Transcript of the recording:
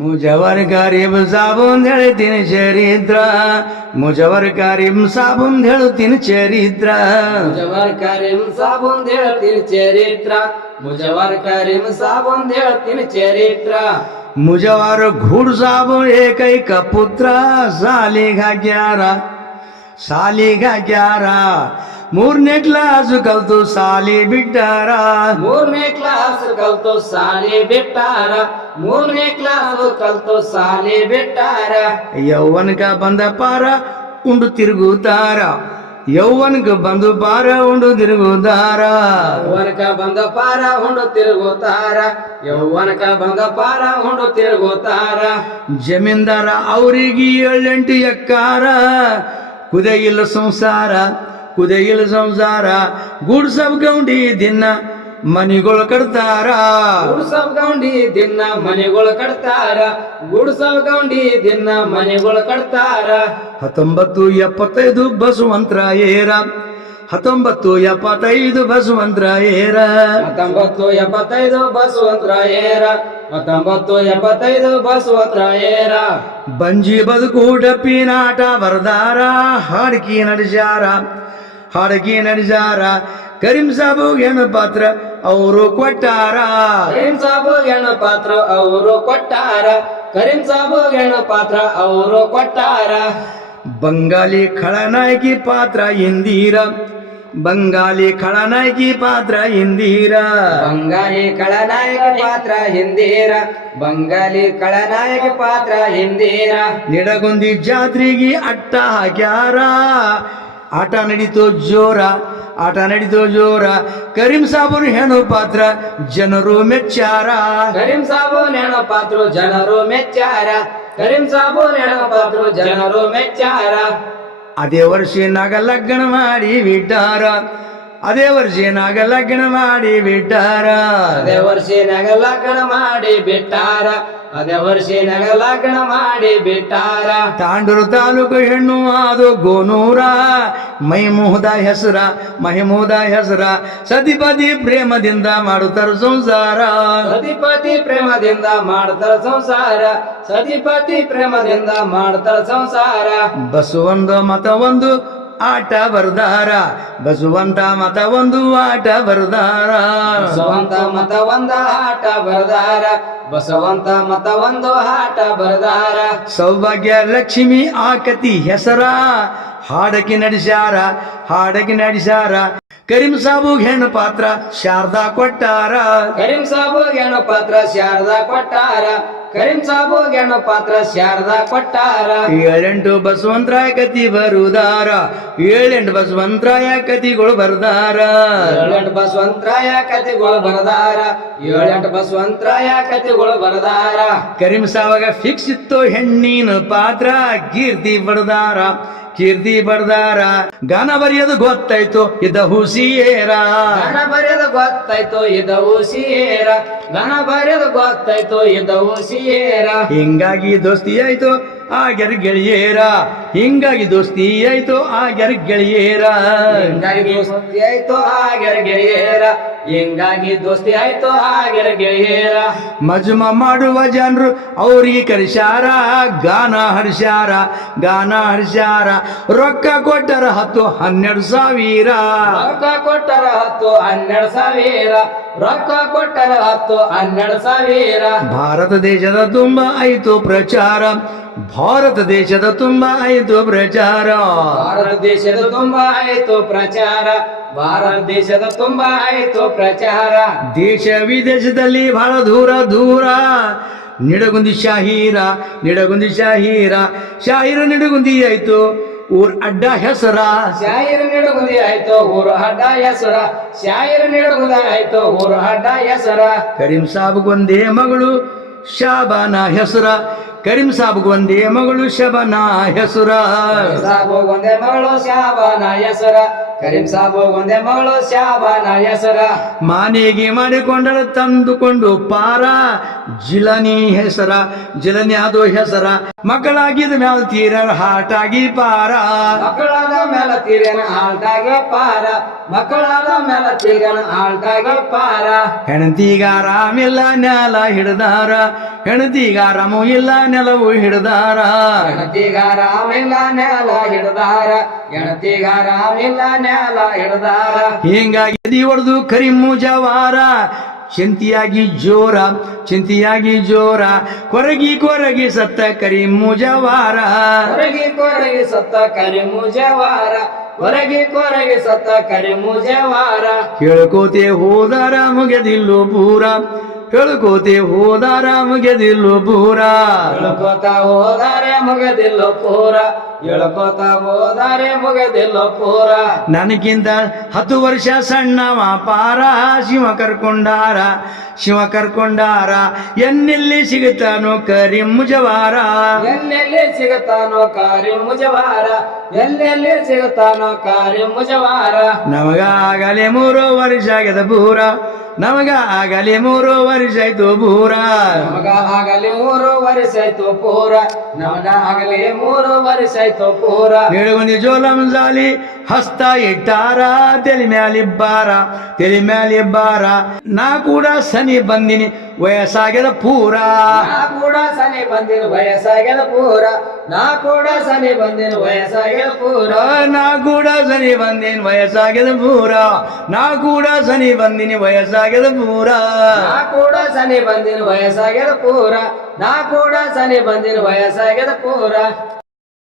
ಮುಜವರ್ ಗರೀಬ್ ಸಾಬು ಅಂತ ಹೇಳ್ತೀನಿ ಚರಿತ್ರ. ಮುಜವರ್ ಗರೀಬ್ ಸಾಬು ಅಂತ ಹೇಳುತ್ತೀನಿ ಚರಿತ್ರ. ಮುಜವರ್ ಕರೀಂ ಸಾಬು ಅಂತ ಹೇಳ್ತೀನಿ ಚರಿತ್ರ. ಮುಜವರ್ ಕರೀಂ ಸಾಬು ಅಂತ ಹೇಳ್ತೀನಿ ಚರಿತ್ರ. ಮುಜವರ್ ಘೂಡ್ ಸಾಬು ಏಕೈಕ ಪುತ್ರ ಸಾಲಿಗ ಗ್ಯಾರ ಸಾಲಿಗ ಗ್ಯಾರ ಮೂರನೇ ಕ್ಲಾಸ್ ಕಲ್ತು ಸಾಲಿ ಬಿಟ್ಟಾರ. ಮೂರನೇ ಕ್ಲಾಸ್ ಕಲ್ತು ಸಾಲಿ ಬಿಟ್ಟಾರ. ಮೂರನೇ ಕ್ಲಾಸ್ ಕಲ್ತು ಸಾಲಿ ಬಿಟ್ಟಾರ. ಯೌವನಕ ಬಂದ ಪಾರ ಉಂಡು ತಿರುಗುತ್ತಾರ ಯೌವನ್ಕ ಬಂದು ಪಾರ ಉಂಡು ತಿರುಗುತ್ತಾರ ಯೌವನಕ ಬಂದ ಪಾರ ಉಂಡು ತಿರುಗುತ್ತಾರ ಯೌವನಕ ಬಂದ ಪಾರ ಉಂಡು ತಿರುಗುತ್ತಾರ ಜಮೀನ್ದಾರ ಅವರಿಗೆ ಏಳೆಂಟು ಎಕ್ಕಾರ. ಕುದೆಯಿಲ್ಲ ಸಂಸಾರ. ಕುದೆಯಿಲ್ಲ ಸಂಸಾರ ಗುಡ್ಸಬ್ ಗೌಂಡಿ ದಿನ ಮನಿಗಳು ಕಟ್ತಾರ. ಗುಡ್ಸವ್ ಗೌಂಡಿ ದಿನ ಮನೆಗಳು ಕಟ್ತಾರ ಗುಡ್ಸವ್ ಗೌಂಡಿ ದಿನ ಮನೆಗಳು ಕಟ್ತಾರ. ಹತ್ತೊಂಬತ್ತು ಎಪ್ಪತ್ತೈದು ಬಸವಂತರ ಏರ ಹತ್ತೊಂಬತ್ತು ಎಪ್ಪತ್ತೈದು ಬಸವಂತರ ಏರ. ಹತ್ತೊಂಬತ್ತು ಎಪ್ಪತ್ತೈದು ಬಸವಂತರ ಏರ ಹತ್ತೊಂಬತ್ತು ಎಪ್ಪತ್ತೈದು ಬಸವಂತರ ಏರ. ಬಂಜಿ ಬದುಕು ಡಪ್ಪಿನಾಟ ಬರದಾರ ಹಾಡ್ಕಿ ನಡೆಸ್ಯಾರ. ಹಾಡ್ಕಿ ನಡೆಸಾರ ಕರೀಂ ಸಾಬು ಹೆಣ್ಣು ಪಾತ್ರ ಅವರು ಕೊಟ್ಟಾರ. ಕರೀಂ ಸಾಬು ಹೆಣ್ಣು ಪಾತ್ರ ಅವರು ಕೊಟ್ಟಾರ. ಕರೀಂ ಸಾಬು ಗಣ ಪಾತ್ರ ಅವರು ಕೊಟ್ಟಾರ. ಬಂಗಾಲಿ ಖಳನಾಯಕಿ ಪಾತ್ರ ಇಂದಿರ. ಬಂಗಾಲಿ ಖಳನಾಯಕಿ ಪಾತ್ರ ಇಂದಿರ. ಬಂಗಾಲಿ ಖಳನಾಯಕ ಪಾತ್ರ ಹಿಂದೀರ ಬಂಗಾಲಿ ಖಳನಾಯಕ ಪಾತ್ರ ಹಿಂದೀರ ನಿಡಗುಂದಿ ಜಾತ್ರೆಗೆ ಅಟ್ಟ ಹಾಕ್ಯಾರ. ಆಟ ನಡೀತು ಜೋರ ಆಟ ನಡೀತು ಜೋರ. ಕರೀಂ ಸಾಬರು ಹೆಣ್ಣು ಪಾತ್ರ ಜನರು ಮೆಚ್ಚಾರ. ಕರೀಂ ಸಾಬು ಹೆಣ್ಣು ಪಾತ್ರ ಜನರು ಮೆಚ್ಚಾರ. ಕರೀಂ ಸಾಬು ಹೆಣ್ಣು ಪಾತ್ರ ಜನರು ಮೆಚ್ಚಾರ. ಅದೇ ವರ್ಷ ನಾಗ ಲಗ್ನ ಮಾಡಿ ಬಿಟ್ಟಾರ. ಅದೇ ವರ್ಷ ನಾಗ ಲಗ್ನ ಮಾಡಿ ಬಿಟ್ಟಾರ? ಅದೇ ವರ್ಷ ನಗಲಗ್ನ ಮಾಡಿ ಬಿಟ್ಟಾರ? ಅದೇ ವರ್ಷ ನಗಲಗ್ನ ಮಾಡಿ ಬಿಟ್ಟಾರ? ತಾಂಡೂರು ತಾಲೂಕು ಹೆಣ್ಣು ಅದು ಗೋನೂರ. ಮೈಮೂದ ಹೆಸರ ಮಹಿಮೂದ ಹೆಸರ. ಸತಿಪತಿ ಪ್ರೇಮದಿಂದ ಮಾಡುತ್ತಾರ ಸಂಸಾರ. ಸತಿಪತಿ ಪ್ರೇಮದಿಂದ ಮಾಡ್ತಾರ ಸಂಸಾರ. ಸತಿಪತಿ ಪ್ರೇಮದಿಂದ ಮಾಡ್ತಾರ ಸಂಸಾರ. ಬಸವಂತ ಮತ ಒಂದು ಆಟ ಬರ್ದಾರ. ಬಸವಂತ ಮತ ಒಂದು ಆಟ ಬರ್ದಾರ. ಬಸವಂತ ಮತ ಒಂದ ಆಟ ಬರದಾರ. ಬಸವಂತ ಮತ ಒಂದು ಆಟ ಬರದಾರ. ಸೌಭಾಗ್ಯ ಲಕ್ಷ್ಮಿ ಆಕತಿ ಹೆಸರ. ಹಾಡಕಿ ನಡೆಸ್ಯಾರ ಹಾಡಕಿ ನಡೆಸ್ಯಾರ. ಕರೀಂ ಸಾಬು ಹೆಣ್ಣು ಪಾತ್ರ ಶಾರದಾ ಕೊಟ್ಟಾರ. ಕರೀಂ ಸಾಬು ಹೆಣ್ಣು ಪಾತ್ರ ಶಾರದಾ ಕೊಟ್ಟಾರ. ಕರೀಂ ಸಾಬು ಗೆಣ ಪಾತ್ರ ಶಾರದಾ ಕೊಟ್ಟಾರ. ಏಳೆಂಟು ಬಸವಂತರಾಯ ಕತಿ ಬರುದಾರ. ಏಳೆಂಟು ಬಸವಂತರಾಯ ಕತಿಗಳು ಬರ್ದಾರ. ಏಳೆಂಟು ಬಸವಂತರಾಯ ಕತಿಗಳು ಬರದಾರ. ಏಳೆಂಟು ಬಸವಂತರಾಯ ಕತಿಗಳು ಬರದಾರ. ಕರೀಂ ಸಾವಾಗ ಫಿಕ್ಸ್ ಇತ್ತು ಹೆಣ್ಣಿನ ಪಾತ್ರ ಕೀರ್ತಿ ಬಡ್ದಾರ ಕೀರ್ತಿ ಬರ್ದಾರ. ಗಾನ ಬರೆಯೋದು ಗೊತ್ತಾಯ್ತು ಇದ ಹುಸಿಯೇರ. ಗಾನ ಬರೆಯೋದು ಗೊತ್ತಾಯ್ತು ಇದ ಹುಸಿಯೇರ. ಗಾನ ಬರೆಯೋದು ಗೊತ್ತಾಯ್ತು ಇದ ಹುಸಿಯೇರ. ಹಿಂಗಾಗಿ ದೋಸ್ತಿ ಆಯ್ತು ಆಗ್ಯಾರ ಗೆಳೆಯೇರ. ಹಿಂಗಾಗಿ ದೋಸ್ತಿ ಆಯ್ತು ಗೆರೆ ಗೆಳೆಯೇರ. ಹಿಂಗಾಗಿ ದೋಸ್ತಿ ಆಯ್ತು ಗೆರೆ ಗೆಳೆಯರ. ಹಿಂಗಾಗಿ ದೋಸ್ತಿ ಆಯ್ತು ಆಗ್ಯಾರ ಗೆಳೆಯರ. ಮಜಮ ಮಾಡುವ ಜನರು ಅವ್ರಿಗೆ ಕರೆಸ್ಯಾರ ಗಾನ ಹರಿಸಾರ ಗಾನ ಹರಿಸಾರ ರೊಕ್ಕ ಕೊಟ್ಟರ ಹತ್ತು ಹನ್ನೆರಡು ಸಾವಿರ. ರೊಕ್ಕ ಕೊಟ್ಟರ ಹತ್ತು ಹನ್ನೆರಡು ಸಾವಿರ. ರೊಕ್ಕ ಕೊಟ್ಟರ ಹತ್ತು ಹನ್ನೆರಡು ಸಾವಿರ. ಭಾರತ ದೇಶದ ತುಂಬ ಆಯ್ತು ಪ್ರಚಾರ. ಭಾರತ ದೇಶದ ತುಂಬಾ ಆಯಿತು ಪ್ರಚಾರ. ಭಾರತ ದೇಶದ ತುಂಬಾ ಆಯಿತು ಪ್ರಚಾರ. ಭಾರತ ದೇಶದ ತುಂಬಾ ಆಯಿತು ಪ್ರಚಾರ. ದೇಶ ವಿದೇಶದಲ್ಲಿ ಬಹಳ ದೂರ ದೂರ. ನಿಡಗುಂದಿ ಶಾಹೀರ ನಿಡಗುಂದಿ ಶಾಹೀರ. ಶಾಹೀರ ನಿಡಗುಂದಿ ಆಯ್ತು ಊರ್ ಅಡ್ಡ ಹೆಸರ. ಶಾಯಿರ ನಿಡಗುಂದಿ ಆಯ್ತು ಊರ ಅಡ್ಡ ಹೆಸರ. ಶಾಯಿರ ನಿಡಗುಂದ ಆಯ್ತು ಊರ ಅಡ್ಡ ಹೆಸರ. ಕರೀಂ ಸಾಬ್ಗೊಂದೇ ಮಗಳು ಶಾಬಾನ ಹೆಸರ. ಕರೀಂ ಸಾಬ್ಗೊಂದೇ ಮಗಳು ಶಬನ ಹೆಸುರ. ಸಾಬು ಒಂದೇ ಮಗಳು ಶಾಬನ ಹೆಸರ. ಕರೀಂ ಸಾಬು ಒಂದೇ ಮಗಳು ಶಾಬನ ಹೆಸರ. ಮಾನಿಗೆ ಮಾಡಿಕೊಂಡಳು ತಂದುಕೊಂಡು ಪಾರ. ಜಿಲನಿ ಹೆಸರ ಜಿಲನಿ ಅದು ಹೆಸರ. ಮಕ್ಕಳಾಗಿದ ಮ್ಯಾಲ ತೀರ ಹಾಟಾಗಿ ಪಾರ. ಮಕ್ಕಳಾದ ಮ್ಯಾಲ ತೀರೇನ ಆಲ್ಟಾಗೆ ಪಾರ. ಮಕ್ಕಳಾದ ಮ್ಯಾಲ ತೀರೇನ ಆಲ್ಟಾಗೆ ಪಾರ. ಹೆಣತಿಗ ಆರಾಮಿಲ್ಲ ನ್ಯಾಲ ಹಿಡ್ದಾರ. ಹೆಣತಿಗ ರಮು ಇಲ್ಲ ನೆಲವು ಹಿಡ್ದಾರ. ರಾಮ ಇಲ್ಲ ನೆಲ ಹಿಡ್ದಾರ. ರಾಮ ಇಲ್ಲ ನೆಲ ಹಿಡ್ದಾರ. ಹಿಂಗಾಗಿ ಎದಿ ಹೊಡೆದು ಕರಿಮು ಜವಾರ. ಚಿಂತಿಯಾಗಿ ಜೋರ ಚಿಂತಿಯಾಗಿ ಜೋರ. ಕೊರಗಿ ಕೊರಗಿ ಸತ್ತ ಕರಿ ಮುಜವಾರ ಕೊರಗಿ ಕೊರಗಿ ಸತ್ತ ಕರಿ ಮುಜವಾರ ಕೊರಗಿ ಕೊರಗಿ ಸತ್ತ ಕರಿ ಮುಜವಾರ ಕೇಳ್ಕೋತೆ ಹೋದಾರ ಮುಗದಿಲ್ಲೋ ಪೂರ. ಹೇಳ್ಕೋತೆ ಹೋದಾರ ಮುಗೆದಿಲ್ಲು ಬೂರ. ಎಳ್ಕೋತ ಹೋದಾರೆ ಮುಗದಿಲ್ಲೋ ಪೂರ. ಎಳ್ಕೋತ ಹೋದಾರೆ ಮುಗದಿಲ್ಲ ಪೂರ. ನನಗಿಂತ ಹತ್ತು ವರ್ಷ ಸಣ್ಣವ ಪಾರ ಶಿವ ಕರ್ಕೊಂಡಾರ. ಶಿವ ಕರ್ಕೊಂಡಾರ ಎನ್ನೆಲ್ಲಿ ಸಿಗುತ್ತಾನೋ ಕರಿ ಮುಜವಾರ. ಎಲ್ಲೆಲ್ಲಿ ಸಿಗುತ್ತಾನೋ ಕಾರಿ ಮುಜವಾರ. ಎಲ್ಲೆಲ್ಲಿ ಸಿಗುತ್ತಾನೋ ಕಾರಿ ಮುಜವಾರ. ನಮಗಾಗಲೇ ಮೂರು ವರ್ಷ ಆಗದ ಪೂರ. ನಮಗ ಆಗಲಿ ಮೂರು ವರ್ಷ ಆಯ್ತು ಪೂರ. ನಮಗ ಆಗಲಿ ಮೂರು ವರ್ಷ ಆಯ್ತು ಪೂರ. ನಮಗ ಆಗಲಿ ಮೂರು ವರ್ಷ ಆಯ್ತು ಪೂರ. ನಿಡಗುಂದಿ ಜೋಲಂಜಾಲಿ ಹಸ್ತ ಇಟ್ಟಾರ ತೆಲಿ ಮ್ಯಾಲಿಬ್ಬಾರ ತೆಲಿ ಮ್ಯಾಲಿಬ್ಬಾರ ನಾ ಕೂಡ ಸನಿ ಬಂದಿನಿ ವಯಸ್ಸಾಗ್ಯದ ಪೂರ. ನಾ ಕೂಡ ಸನಿ ಬಂದಿನ ವಯಸ್ಸಾಗ್ಯದ ಪೂರ. ನಾ ಕೂಡ ಸನಿ ಬಂದಿನ ವಯಸ್ಸಾಗ್ಯದ ಪೂರ. ನಾ ಕೂಡ ಸನಿ ಬಂದಿನಿ ವಯಸ್ಸಾಗ್ಯದ ಪೂರ. ನಾ ಕೂಡ ಸನಿ ಬಂದಿನಿ ವಯಸ್ಸಾಗ್ಯದ ಪೂರ. ನಾ ಕೂಡ ಸನಿ ಬಂದಿನ ವಯಸ್ಸಾಗ್ಯದ ಪೂರ. ನಾ ಕೂಡ ಸನಿ ಬಂದಿನ ವಯಸ್ಸಾಗ್ಯದ ಪೂರ